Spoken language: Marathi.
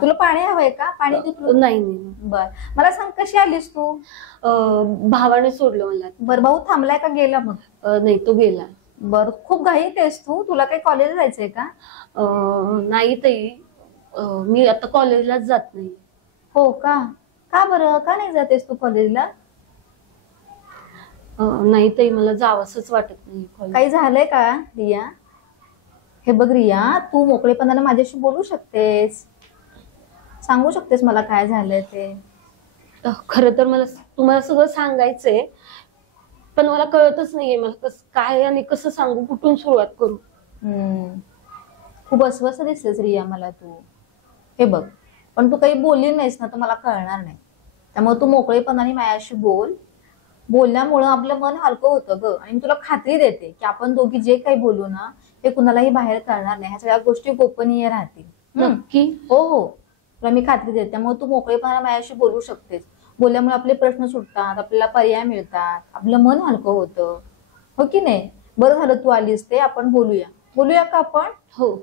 तुला पाणी हवंय का? पाणी दे तुला. नाही नाही. बर, मला सांग कशी आलीस तू? भावाने सोडलं मला. बर, भाऊ थांबलाय का गेला मग? नाही, तो गेला. बर, खूप घाईत आहेस तू? तुला काही कॉलेजला जायचंय का? नाही ताई, मी आता कॉलेजलाच जात नाही. हो का? का बरं, का नाही जातेस तू कॉलेजला? नाही ताई, मला जावंसच वाटत नाही कॉलेज. काही झालंय का रिया? हे बघ रिया, तू मोकळेपणाने माझ्याशी बोलू शकतेस, सांगू शकतेस मला काय झालंय ते. खरं तर मला तुम्हाला सगळं सांगायचंय, पण मला कळतच नाहीये मला काय आणि कसं सांगू, कुठून सुरुवात करू. खूप अस्वस्थ दिसतेस रिया मला तू. हे बघ, पण तू काही बोलली नाहीस ना, तर मला कळणार नाही. त्यामुळे तू मोकळेपणाने माझ्याशी बोल. बोलल्यामुळं आपलं मन हलकं होतं ग. आणि मी तुला खात्री देते की आपण दोघी जे काही बोलू ना, ते कुणालाही बाहेर कळणार नाही. ह्या सगळ्या गोष्टी गोपनीय राहतील. नक्की? हो हो, तुला मी खात्री देते. त्यामुळे तू मोकळेपणाने माझ्याशी बोलू शकतेस. बोलल्यामुळे आपले प्रश्न सुटतात, आपल्याला पर्याय मिळतात, आपलं मन हलकं होतं, हो की नाही? बरं झालं तू आलीस, ते आपण बोलूया. बोलूया का आपण? हो.